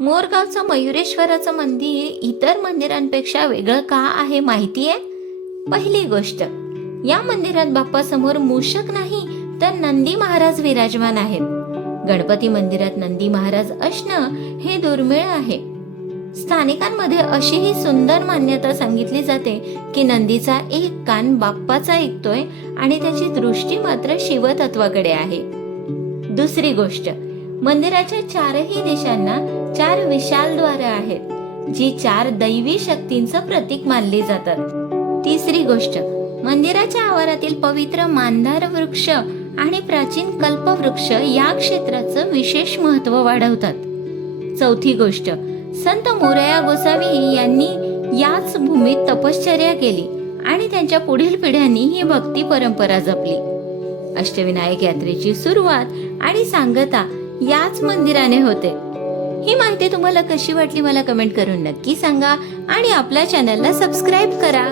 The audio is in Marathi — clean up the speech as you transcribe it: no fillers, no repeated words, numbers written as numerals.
मोरगावचं मयुरेश्वराचं मंदिर इतर मंदिरांपेक्षा वेगळं का आहे माहिती आहे? पहिली गोष्ट, या मंदिरात बाप्पासमोर मूषक नाही तर नंदी महाराज विराजमान आहेत. गणपती मंदिरात नंदी महाराज असणं हे दुर्मिळ आहे. स्थानिकांमध्ये अशीही सुंदर मान्यता सांगितली जाते की नंदीचा एक कान बाप्पाचा ऐकतोय आणि त्याची दृष्टी मात्र शिवतत्वाकडे आहे. दुसरी गोष्ट, मंदिराच्या चारही दिशांना 4 विशाल द्वारे आहेत जी 4 दैवी शक्तींचं प्रतीक मानली जातात. तिसरी गोष्ट, मंदिराच्या आवारातील पवित्र मांदार वृक्ष आणि प्राचीन कल्पवृक्ष या क्षेत्राचं विशेष महत्त्व वाढवतात. चौथी गोष्ट, संत मोरया गोसावी यांनी याच भूमीत तपश्चर्या केली आणि त्यांच्या पुढील पिढ्यांनी ही भक्ती परंपरा जपली. अष्टविनायक यात्रेची सुरुवात आणि सांगता याच मंदिराने होते. ही माहिती तुम्हाला कशी वाटली मला कमेंट करून नक्की सांगा आणि आपल्या चॅनलला सबस्क्राईब करा.